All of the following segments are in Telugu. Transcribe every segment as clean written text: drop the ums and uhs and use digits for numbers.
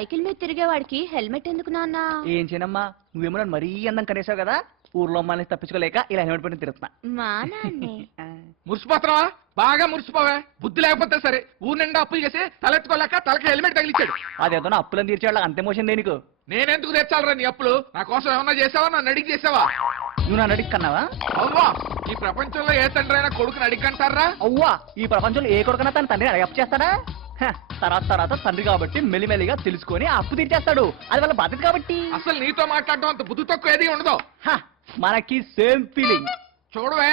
సైకిల్ మీద తిరిగేవాడికి హెల్మెట్ ఎందుకు నాన్న? ఏం చేయనమ్మా, నువ్వేమో నన్ను మరీ అందం కనేసావు కదా, ఊర్లో అమ్మాయిని తప్పించుకోలేక ఇలా హెల్మెట్ పెట్టి తిరుగుతున్నా. మా నాన్నే. మురిసిపోతున్నావా? బాగా మురిసిపోవే. బుద్ధి లేకపోతే సరే, ఊరు నిండా అప్పులు చేసి తలెత్తుకోలేక తలకి హెల్మెట్ తగిలిచ్చాడు. అదేదో నా అప్పులను తీర్చేవాళ్ళ అంతే మోషన్ దేనికు? నేనెందుకు తెచ్చాలరా నీ అప్పులు? నా కోసం ఏమన్నా చేసావా? నన్ను అడిగి చేసావా? నువ్వు నన్ను అడిగి కన్నావా? అవ్వా, ఈ ప్రపంచంలో ఏ తండ్రి అయినా కొడుకుని అడిగంటారా? అవ్వా, ఈ ప్రపంచంలో ఏ కొడుకున్నా తన తండ్రిని అడగప్ చేస్తాడా? తర్వాత తండ్రి కాబట్టి మెల్లిమెల్లిగా తెలుసుకొని అప్పు తీర్చేస్తాడు. అది వాళ్ళ బాధ్యత కాబట్టి. అసలు నీతో మాట్లాడటం అంత బుద్ధి తక్కువ ఏది ఉండదు. మనకి సేమ్ ఫీలింగ్. చూడవే,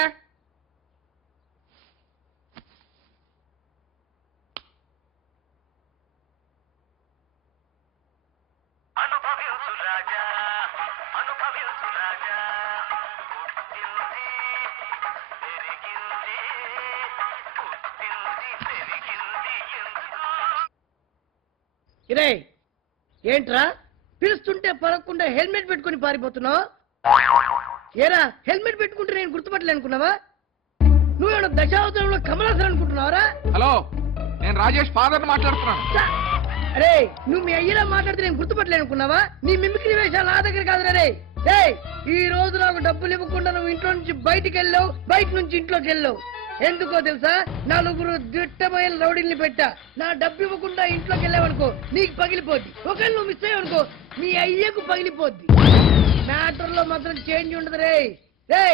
ఇరే ఏంట్రా పిలుస్తుంటే పలకుండా హెల్మెట్ పెట్టుకుని పారిపోతున్నావు? ఏరా హెల్మెట్ పెట్టుకుంటే నేను గుర్తుపట్టలే అనుకున్నావా? నువ్వేమన్నా దశావతారంలో కమలాసన్ అనుకుంటున్నావరా? హలో, నేను రాజేష్ ఫాదర్ మాట్లాడుతున్నాను. అరే నువ్వు మీ అయ్యలా మాట్లాడితే నేను గుర్తుపట్టలే అనుకున్నావా? నీ మిమిక్రీ వేషాలు నా దగ్గర కాదురా రే. ఈ రోజు నాకు డబ్బులు ఇవ్వకుండా నువ్వు ఇంట్లో నుంచి బయటికి వెళ్ళావు, బయట నుంచి ఇంట్లోకి వెళ్ళావు. ఎందుకో తెలుసా? నలుగురు దిట్టమైన రౌడీల్ని పెట్టా. నా డబ్బు ఇవ్వకుండా ఇంట్లోకి వెళ్ళావనుకో నీకు పగిలిపోద్ది. ఒకవేళ నువ్వు మిస్ అయ్యావనుకో నీ అయ్యకు పగిలిపోద్ది. మ్యాటర్ లో మాత్రం చేంజ్ ఉండదు రే. రే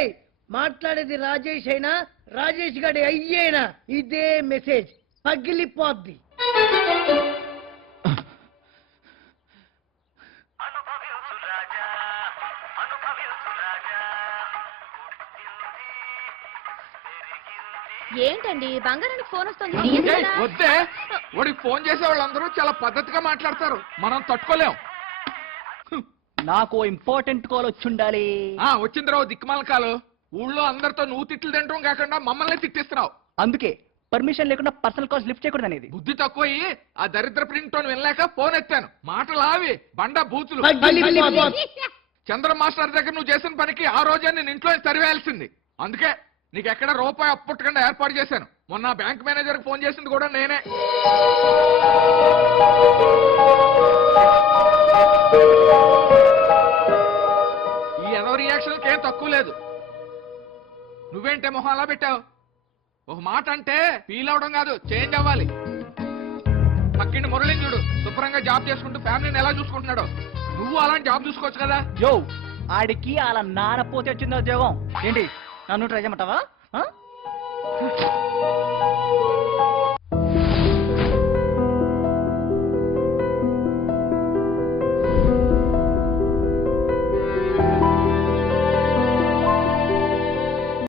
మాట్లాడేది రాజేష్ అయినా రాజేష్ గారి అయ్యేనా ఇదే మెసేజ్, పగిలిపోద్ది. ఏంటండి బంగారానికి ఫోన్ వస్తుంది? వద్దే, వాడికి ఫోన్ చేసే వాళ్ళందరూ చాలా పద్ధతిగా మాట్లాడతారు, మనం తట్టుకోలేం. నాకు ఇంపార్టెంట్ కాల్ వచ్చుండాలి. వచ్చింది రావు దిక్కుమాల కాలు. ఊళ్ళో అందరితో నువ్వు తిట్లు తింటాం కాకుండా మమ్మల్ని తిట్టిస్తున్నావు. అందుకే పర్మిషన్ లేకుండా పర్సనల్ కాల్స్ లిఫ్ట్ చేయకూడదు అనేది. బుద్ధి తక్కువయ్యి ఆ దరిద్ర ప్రింగ్ టోన్ వినలేక ఫోన్ ఎత్తాను. మాటలు ఆవి బండ బూతులు. చంద్ర మాస్టర్ దగ్గర నువ్వు చేసిన పనికి ఆ రోజే నేను ఇంట్లో తరివేయాల్సింది. అందుకే నీకు ఎక్కడ రూపాయి అప్పుట్టకుండా ఏర్పాటు చేశాను. మొన్న బ్యాంక్ మేనేజర్ కి ఫోన్ చేసింది కూడా నేనే. ఈ ఎదో రియాక్షన్ ఏం తక్కువ లేదు. నువ్వేంటే మొహం అలా పెట్టావు? ఒక మాట అంటే ఫీల్ అవడం కాదు, చేంజ్ అవ్వాలి. పక్కింటి మురళిని చూడు, శుభ్రంగా జాబ్ చేసుకుంటూ ఫ్యామిలీని ఎలా చూసుకుంటున్నాడో. నువ్వు అలాంటి జాబ్ చూసుకోవచ్చు కదా. యో, ఆడికి అలా నానపోతే వచ్చింది ఉద్యోగం. ఏంటి నన్ను ట్రై చేయమంటావా?